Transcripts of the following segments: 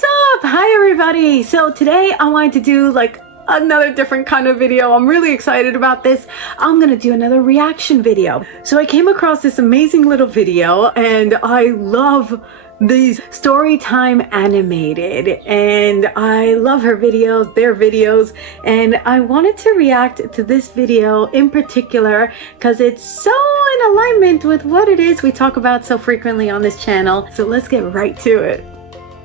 What's up? Hi everybody. So today I wanted to do like another different kind of video. I'm really excited about this. I'm gonna do another reaction video. So I came across this amazing little video and I love these story time animated and I love her videos, their videos, and I wanted to react to this video in particular because it's so in alignment with what it is we talk about so frequently on this channel. So let's get right to it.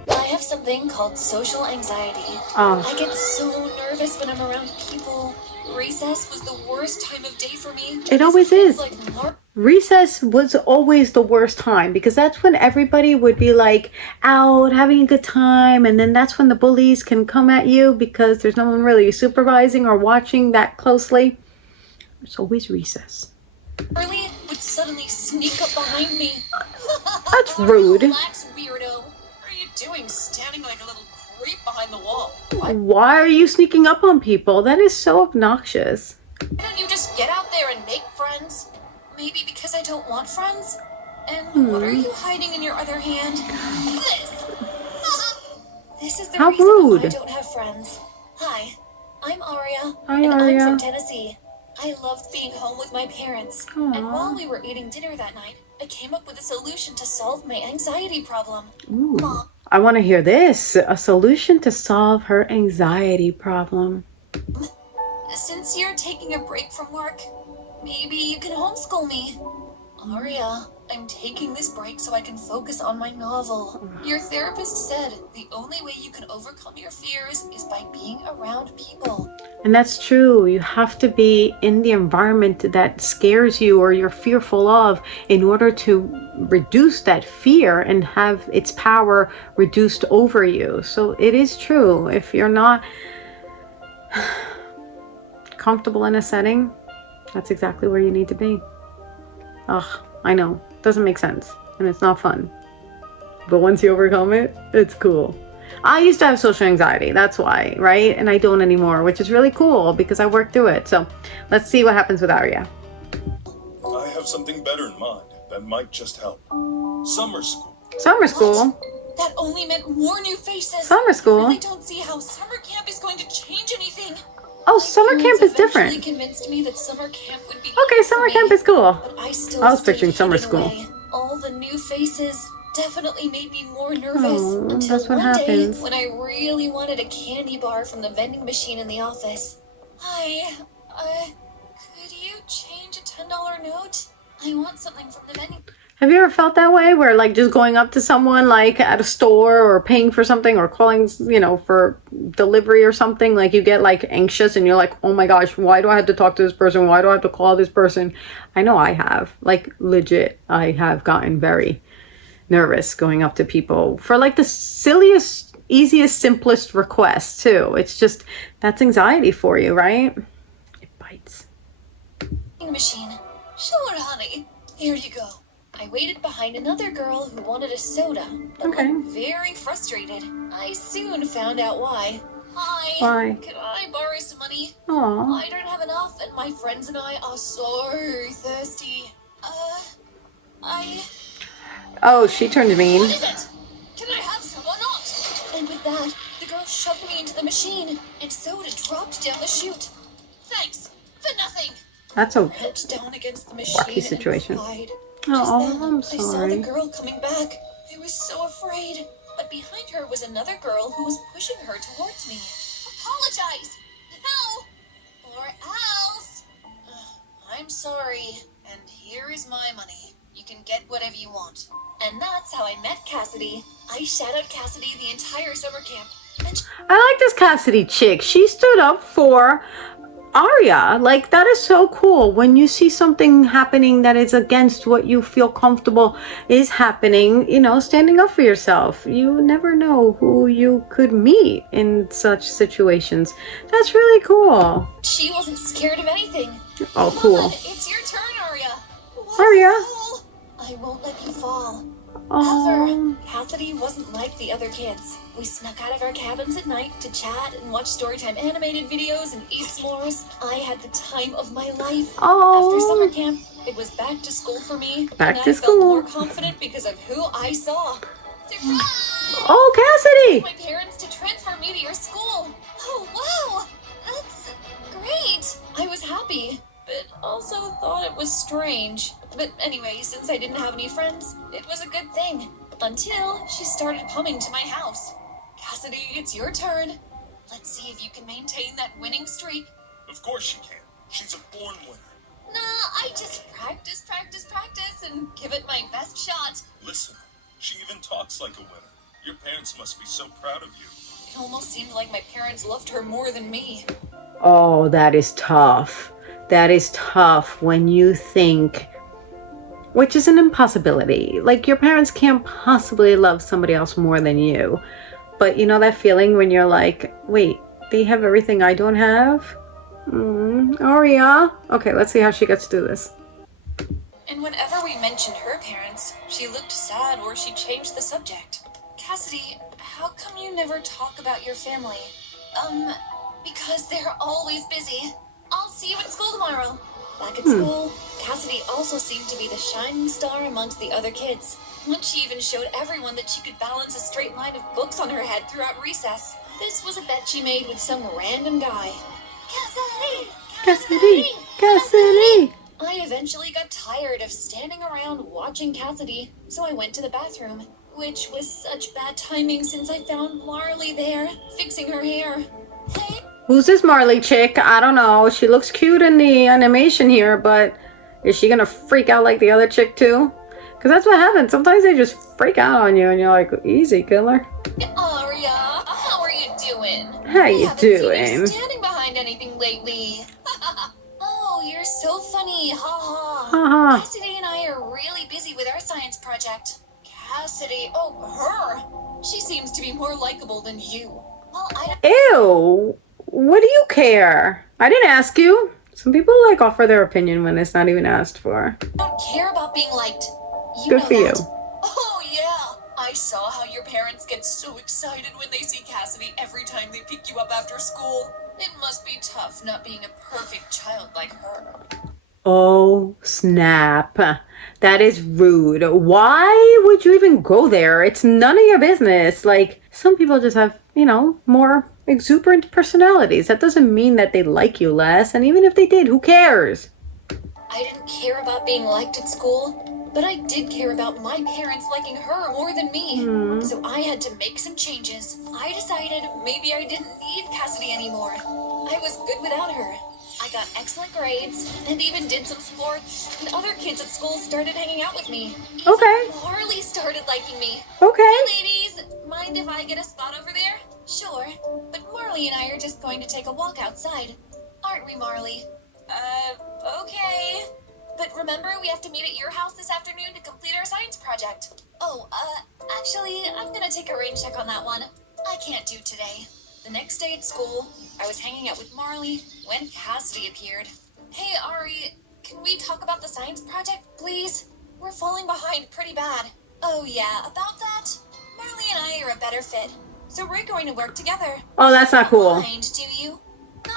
I have something called social anxiety. I get so nervous when I'm around people. Recess was the worst time of day for me. It always is. Recess was always the worst time because that's when everybody would be like out having a good time, and then that's when the bullies can come at you because there's no one really supervising or watching that closely. It's always recess. Charlie would suddenly sneak up behind me. That's rude. Relax, weirdo. Doing standing like a little creep behind the wall? Why are you sneaking up on people? That is so obnoxious. Why don't you just get out there and make friends? Maybe because I don't want friends? And what are you hiding in your other hand? This! This is the How reason rude. I don't have friends. Hi, I'm Aria. Hi, and Aria. I'm from Tennessee. I loved being home with my parents. Aww. And while we were eating dinner that night, I came up with a solution to solve my anxiety problem. Ooh. Mom. I want to hear this. A solution to solve her anxiety problem. Since you're taking a break from work, maybe you can homeschool me. Aria, I'm taking this break so I can focus on my novel. Your therapist said the only way you can overcome your fears is by being around people. And that's true. You have to be in the environment that scares you or you're fearful of in order to reduce that fear and have its power reduced over you. So it is true. If you're not comfortable in a setting, that's exactly where you need to be. Ugh, I know. Doesn't make sense. And it's not fun. But once you overcome it, it's cool. I used to have social anxiety. That's why, right? And I don't anymore, which is really cool because I worked through it. So let's see what happens with Aria. I have something better in mind that might just help. Summer school. Summer school? What? That only meant more new faces. Summer school? I really don't see how summer camp is going to change anything. Oh, summer camp is different. Convinced me that summer camp would be Okay, summer camp is cool. But I was picturing summer school. All the new faces definitely made me more nervous until that's what one happens. day when I really wanted a candy bar from the vending machine in the office. Hi, could you change a $10 note? I want something from the vending. Have you ever felt that way where like just going up to someone like at a store or paying for something or calling, you know, for delivery or something, like you get like anxious and you're like, oh my gosh, why do I have to talk to this person? Why do I have to call this person? I know I have, like legit, I have gotten very nervous going up to people for like the silliest, easiest, simplest request too. It's just, that's anxiety for you, right? It bites. Machine. Sure, honey. Here you go. I waited behind another girl who wanted a soda and looked very frustrated. I soon found out why. Hi. Why? Can I borrow some money? Aww. I don't have enough and my friends and I are so thirsty. Oh, she turned mean. What is it? Can I have some or not? And with that, the girl shoved me into the machine and soda dropped down the chute. Thanks for nothing. That's a Crouched down against the machine wacky situation. And cried. Oh, I'm I saw the sorry. girl coming back. I was so afraid. But behind her was another girl who was pushing her towards me. Apologize! No! Or else! I'm sorry. And here is my money. You can get whatever you want. And that's how I met Cassidy. I shadowed Cassidy the entire summer camp. And I like this Cassidy chick. She stood up for Aria. Like, that is so cool when you see something happening that is against what you feel comfortable is happening, you know, standing up for yourself. You never know who you could meet in such situations. That's really cool. she wasn't scared of anything. Oh, Come cool. on, it's your turn, Aria. Aria. I won't let you fall. Oh. However, Cassidy wasn't like the other kids. We snuck out of our cabins at night to chat and watch Storytime animated videos and eat s'mores. I had the time of my life. Oh. After summer camp, it was back to school for me. Back and to I school. felt more confident because of who I saw. Surprise! Oh, Cassidy! My parents to transfer me to your school. Oh, wow! That's great! I was happy, but also thought it was strange. But anyway, since I didn't have any friends, it was a good thing. Until she started coming to my house. Cassidy, it's your turn. Let's see if you can maintain that winning streak. Of course she can. She's a born winner. Nah, I just practice, and give it my best shot. Listen, she even talks like a winner. Your parents must be so proud of you. It almost seemed like my parents loved her more than me. Oh, that is tough. That is tough when you think, which is an impossibility. Like, your parents can't possibly love somebody else more than you. But you know that feeling when you're like, wait, they have everything I don't have? Aria. Okay, let's see how she gets through this. And whenever we mentioned her parents, she looked sad or she changed the subject. Cassidy, how come you never talk about your family? Because they're always busy. I'll see you at school tomorrow. Back at school, Cassidy also seemed to be the shining star amongst the other kids. Once she even showed everyone that she could balance a straight line of books on her head throughout recess. This was a bet she made with some random guy. Cassidy! Cassidy! Cassidy! I eventually got tired of standing around watching Cassidy, so I went to the bathroom, which was such bad timing since I found Marley there, fixing her hair. Hey. Who's this Marley chick? I don't know. She looks cute in the animation here, but is she gonna freak out like the other chick too? Because that's what happens. Sometimes they just freak out on you and you're like, easy, killer. Aria, how are you doing? How you doing? Seen you standing behind anything lately. Oh, you're so funny. Ha ha. Ha. Cassidy and I are really busy with our science project. Cassidy, oh, her. She seems to be more likable than you. Well, I don't... Ew. What do you care? I didn't ask you. Some people like offer their opinion when it's not even asked for. don't care about being liked. You Good know for that. you. Oh, yeah. I saw how your parents get so excited when they see Cassidy every time they pick you up after school. It must be tough not being a perfect child like her. Oh, snap. That is rude. Why would you even go there? It's none of your business. Like, some people just have, you know, more exuberant personalities. That doesn't mean that they like you less. And even if they did, who cares? I didn't care about being liked at school, but I did care about my parents liking her more than me. So I had to make some changes. I decided maybe I didn't need Cassidy anymore. I was good without her. I got excellent grades and even did some sports, and other kids at school started hanging out with me. Even Okay. Marley started liking me. Okay. Hey ladies, mind if I get a spot over there? Sure, but Marley and I are just going to take a walk outside. Aren't we, Marley? Okay. But remember, we have to meet at your house this afternoon to complete our science project. Oh, actually, I'm gonna take a rain check on that one. I can't do today. The next day at school, I was hanging out with Marley when Cassidy appeared. Hey, Ari, can we talk about the science project, please? We're falling behind pretty bad. Oh, yeah, about that? Marley and I are a better fit, so we're going to work together. Oh, that's not cool. Mind, do you? No.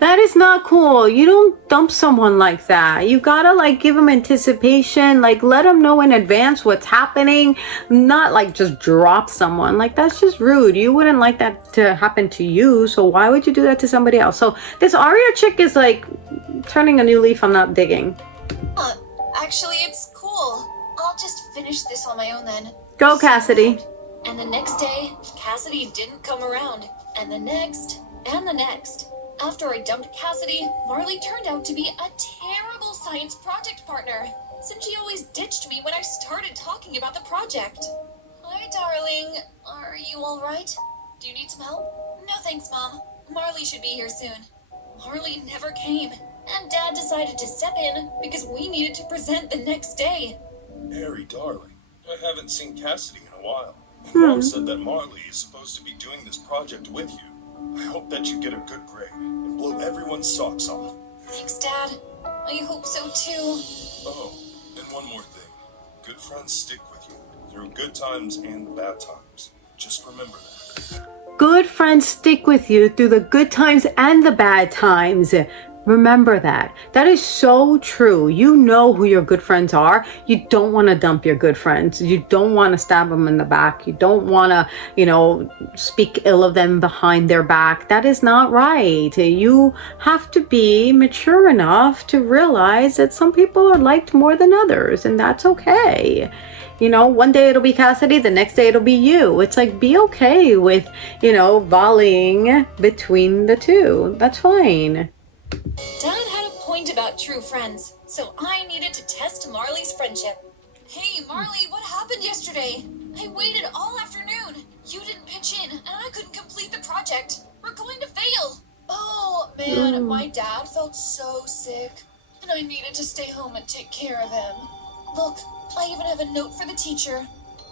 That is not cool. You don't dump someone like that. You gotta like give them anticipation, like let them know in advance what's happening, not like just drop someone. Like that's just rude. You wouldn't like that to happen to you, so why would you do that to somebody else? So this Aria chick is like turning a new leaf. I'm not digging. Actually, it's cool. I'll just finish this on my own then. Go, Cassidy. And the next day, Cassidy didn't come around. And the next, and the next. After I dumped Cassidy, Marley turned out to be a terrible science project partner, since she always ditched me when I started talking about the project. Hi, darling. Are you all right? Do you need some help? No thanks, Mom. Marley should be here soon. Marley never came, and Dad decided to step in because we needed to present the next day. Harry, darling, I haven't seen Cassidy in a while. And Mom said that Marley is supposed to be doing this project with you. I hope that you get a good grade and blow everyone's socks off. Thanks, Dad. I hope so too. Oh, and one more thing. Good friends stick with you through good times and the bad times. Just remember that. Good friends stick with you through the good times and the bad times. Remember that. That is so true. You know who your good friends are. You don't want to dump your good friends. You don't want to stab them in the back. You don't want to, speak ill of them behind their back. That is not right. You have to be mature enough to realize that some people are liked more than others, and that's okay. One day it'll be Cassidy, the next day it'll be you. It's like, be okay with, volleying between the two. That's fine. Dad had a point about true friends, so I needed to test Marley's friendship. Hey, Marley, what happened yesterday? I waited all afternoon. You didn't pitch in, and I couldn't complete the project. We're going to fail. Oh, man, my dad felt so sick, and I needed to stay home and take care of him. Look, I even have a note for the teacher.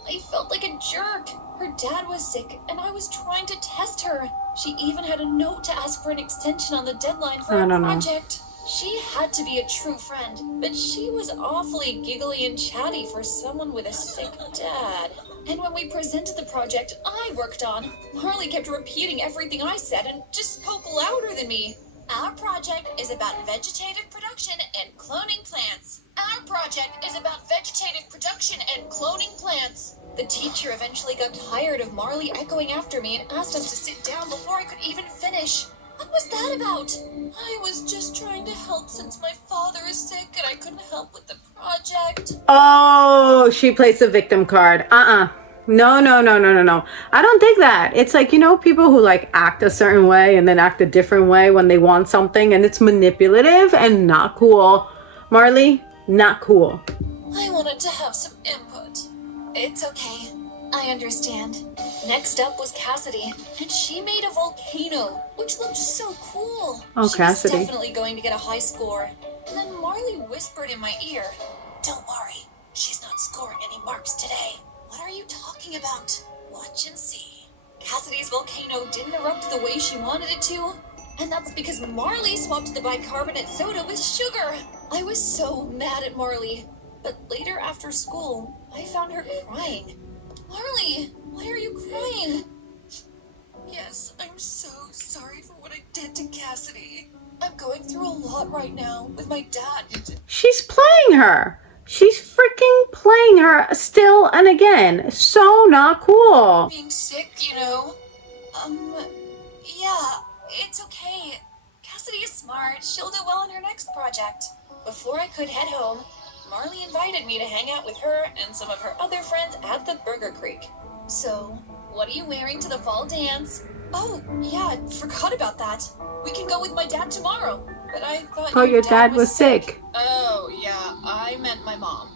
I felt like a jerk. Her dad was sick, and I was trying to test her. She even had a note to ask for an extension on the deadline for a project. She had to be a true friend, but she was awfully giggly and chatty for someone with a sick dad. And when we presented the project I worked on, Marley kept repeating everything I said and just spoke louder than me. Our project is about vegetative production and cloning plants. Our project is about vegetative production and cloning plants. The teacher eventually got tired of Marley echoing after me and asked us to sit down before I could even finish. What was that about? I was just trying to help since my father is sick and I couldn't help with the project. Oh, she plays the victim card. No. I don't think that. It's like, people who act a certain way and then act a different way when they want something, and it's manipulative and not cool. Marley, not cool. I wanted to have some input. It's okay. I understand. Next up was Cassidy, and she made a volcano, which looked so cool. Oh, Cassidy. She was definitely going to get a high score. And then Marley whispered in my ear, "Don't worry, she's not scoring any marks today." What are you talking about? Watch and see. Cassidy's volcano didn't erupt the way she wanted it to, and that's because Marley swapped the bicarbonate soda with sugar. I was so mad at Marley, but later after school, I found her crying. Marley, why are you crying? Yes, I'm so sorry for what I did to Cassidy. I'm going through a lot right now with my dad. She's playing her. She's freaking playing her still and again. So not cool. Being sick, yeah, it's okay. Cassidy is smart. She'll do well in her next project. Before I could head home, Marley invited me to hang out with her and some of her other friends at the Burger Creek. So, what are you wearing to the fall dance? Oh, yeah, I forgot about that. We can go with my dad tomorrow. But I thought your dad was sick. Oh, yeah, I meant my mom.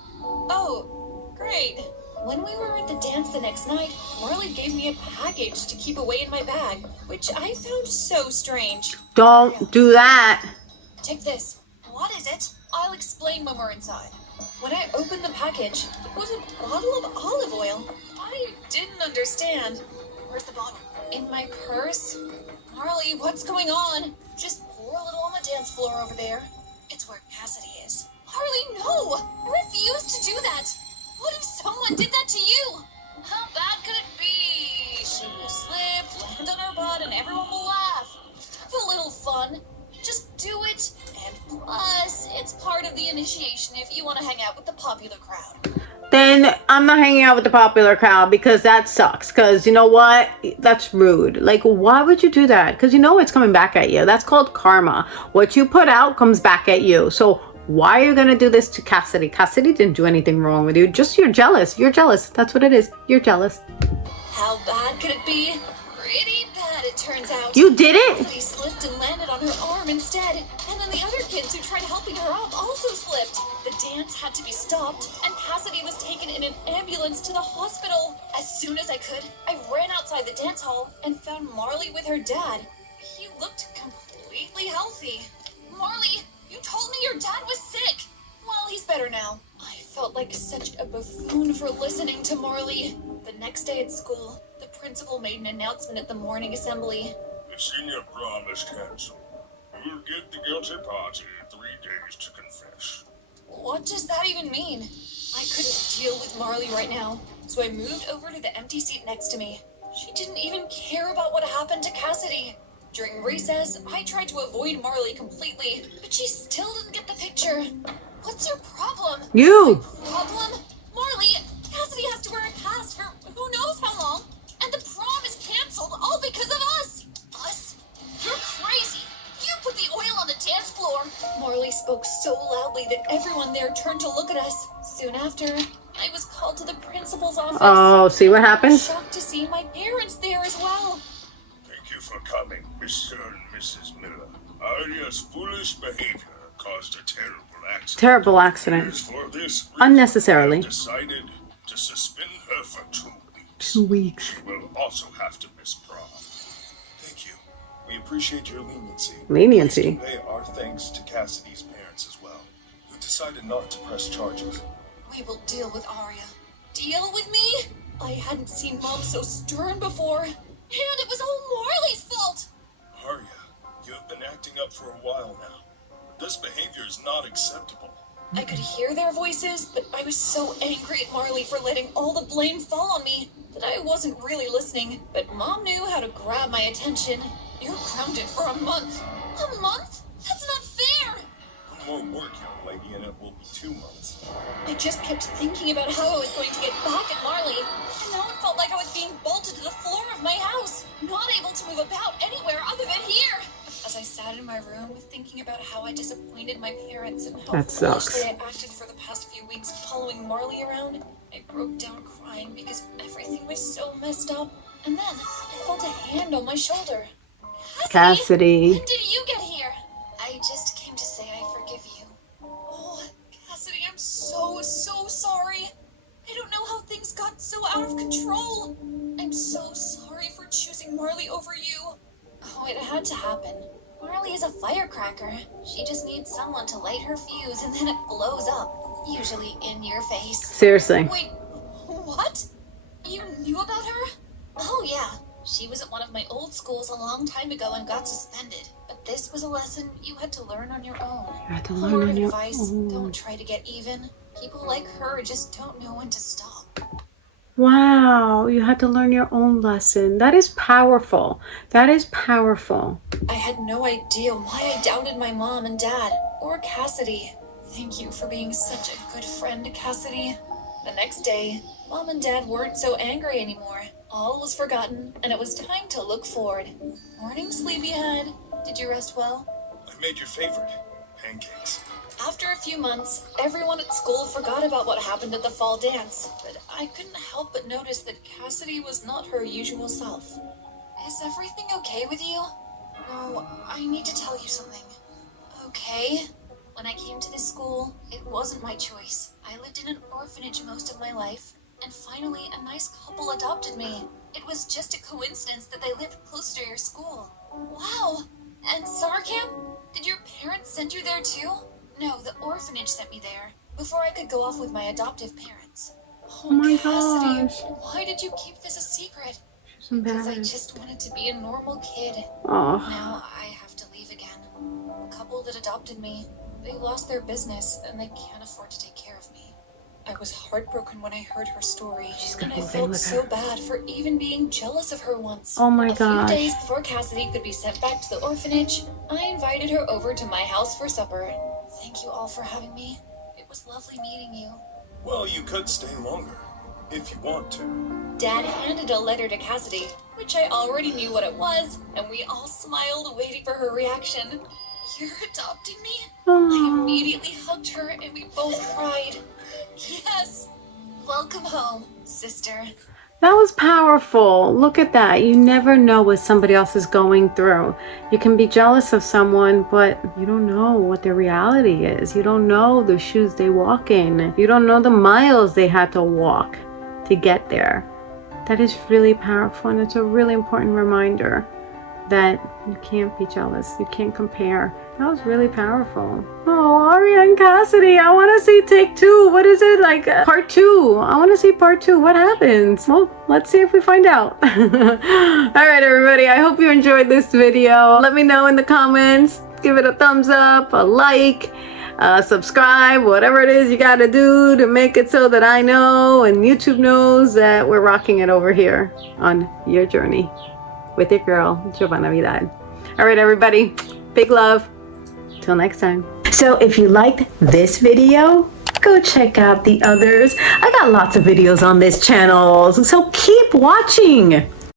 Oh, great. When we were at the dance the next night, Marley gave me a package to keep away in my bag, which I found so strange. Don't do that. Take this. What is it? I'll explain when we're inside. When I opened the package, it was a bottle of olive oil. I didn't understand. Where's the bottle? In my purse? Marley, what's going on? Just pour a little on the dance floor over there. It's where Cassidy is. Marley, no! I refuse to do that! What if someone did that to you? How bad could it be? She will slip, land on her butt, and everyone will laugh. Have a little fun. Just do it. And plus, it's part of the initiation if you want to hang out with the popular crowd. Then I'm not hanging out with the popular crowd because that sucks. Because you know what? That's rude. Like, why would you do that? Because you know it's coming back at you. That's called karma. What you put out comes back at you. So why are you going to do this to Cassidy? Cassidy didn't do anything wrong with you. Just you're jealous. You're jealous. That's what it is. You're jealous. How bad could it be? Pretty bad, it turns out. You did it? Cassidy slipped and landed on her arm instead. And then the other kids who tried helping her up also slipped. The dance had to be stopped, and Cassidy was taken in an ambulance to the hospital. As soon as I could, I ran outside the dance hall and found Marley with her dad. He looked completely healthy. Marley, you told me your dad was sick. Well, he's better now. I felt like such a buffoon for listening to Marley. The next day at school, the principal made an announcement at the morning assembly. The senior prom is canceled. You'll get the guilty party 3 days to confess. What does that even mean? I couldn't deal with Marley right now, so I moved over to the empty seat next to me. She didn't even care about what happened to Cassidy. During recess, I tried to avoid Marley completely, but she still didn't get the picture. What's your problem? You! Problem? Marley, Cassidy has to wear a cast for who knows how long, and the prom is cancelled all because of us. Us? You're crazy. You put the oil on the dance floor. Marley spoke so loudly that everyone there turned to look at us. Soon after, I was called to the principal's office. Oh, see what I was happens? shocked to see my parents there as well. Thank you for coming, Mr. and Mrs. Miller. Arya's foolish behavior caused a terrible accident. Terrible accident. As for this reason, Unnecessarily. I have decided to suspend her for 2 weeks. 2 weeks. She will also have to miss prom. Thank you. We appreciate your leniency. Leniency? Please convey our thanks to Cassidy's parents as well, who decided not to press charges. We will deal with Arya. Deal with me? I hadn't seen Mom so stern before. And it was all Marley's fault. Arya, you have been acting up for a while now. This behavior is not acceptable. I could hear their voices, but I was so angry at Marley for letting all the blame fall on me that I wasn't really listening. But Mom knew how to grab my attention. You're grounded for a month. A month? That's not fair. One more work, young lady, and it will be 2 months. I just kept thinking about how I was going to get back at Marley. And now it felt like I was being bolted to the floor of my house, not able to move about anywhere other than here. As I sat in my room thinking about how I disappointed my parents and how That sucks. foolishly I acted for the past few weeks following Marley around, I broke down crying because everything was so messed up. And then I felt a hand on my shoulder. Cassidy. When did you get here? I just came to say I forgive you. Oh, Cassidy, I'm so sorry. I don't know how things got so out of control. I'm so sorry for choosing Marley over you. Oh, it had to happen. Marley is a firecracker. She just needs someone to light her fuse and then it blows up. Usually in your face. Seriously. Wait, what? You knew about her? Oh yeah. She was at one of my old schools a long time ago and got suspended. But this was a lesson you had to learn on your own. You had to A learn word on of your advice, own. don't try to get even. People like her just don't know when to stop. Wow, you had to learn your own lesson. That is powerful. That is powerful. I had no idea why I doubted my mom and dad, or Cassidy. Thank you for being such a good friend, Cassidy. The next day, Mom and Dad weren't so angry anymore. All was forgotten, and it was time to look forward. Morning, sleepyhead. Did you rest well? I made your favorite, pancakes. After a few months, everyone at school forgot about what happened at the fall dance, but I couldn't help but notice that Cassidy was not her usual self. Is everything okay with you? No, I need to tell you something. Okay? When I came to this school, it wasn't my choice. I lived in an orphanage most of my life, and finally a nice couple adopted me. It was just a coincidence that they lived close to your school. Wow! And summer camp? Did your parents send you there too? No, the orphanage sent me there, before I could go off with my adoptive parents. Oh my Cassidy, gosh. why did you keep this a secret? She's Because I embarrassed. just wanted to be a normal kid. Oh. Now I have to leave again. The couple that adopted me, they lost their business and they can't afford to take care of me. I was heartbroken when I heard her story, gonna and I move in felt with so her. bad for even being jealous of her once. Oh my A gosh. few days before Cassidy could be sent back to the orphanage, I invited her over to my house for supper. Thank you all for having me. It was lovely meeting you. Well, you could stay longer, if you want to. Dad handed a letter to Cassidy, which I already knew what it was, and we all smiled, waiting for her reaction. You're adopting me? I Oh. immediately hugged her and we both cried. Yes! Welcome home, sister. That was powerful. Look at that. You never know what somebody else is going through. You can be jealous of someone, but you don't know what their reality is. You don't know the shoes they walk in. You don't know the miles they had to walk to get there. That is really powerful, and it's a really important reminder that you can't be jealous. You can't compare. That was really powerful. Oh, Arya and Cassidy, I want to see take 2. What is it, like part 2? I want to see part 2. What happens? Well, let's see if we find out. All right, everybody, I hope you enjoyed this video. Let me know in the comments. Give it a thumbs up, a like, subscribe, whatever it is you got to do to make it so that I know and YouTube knows that we're rocking it over here on your journey with your girl, Jovanna Vidal. All right, everybody, big love. Till next time. So if you liked this video, go check out the others. I got lots of videos on this channel, so keep watching.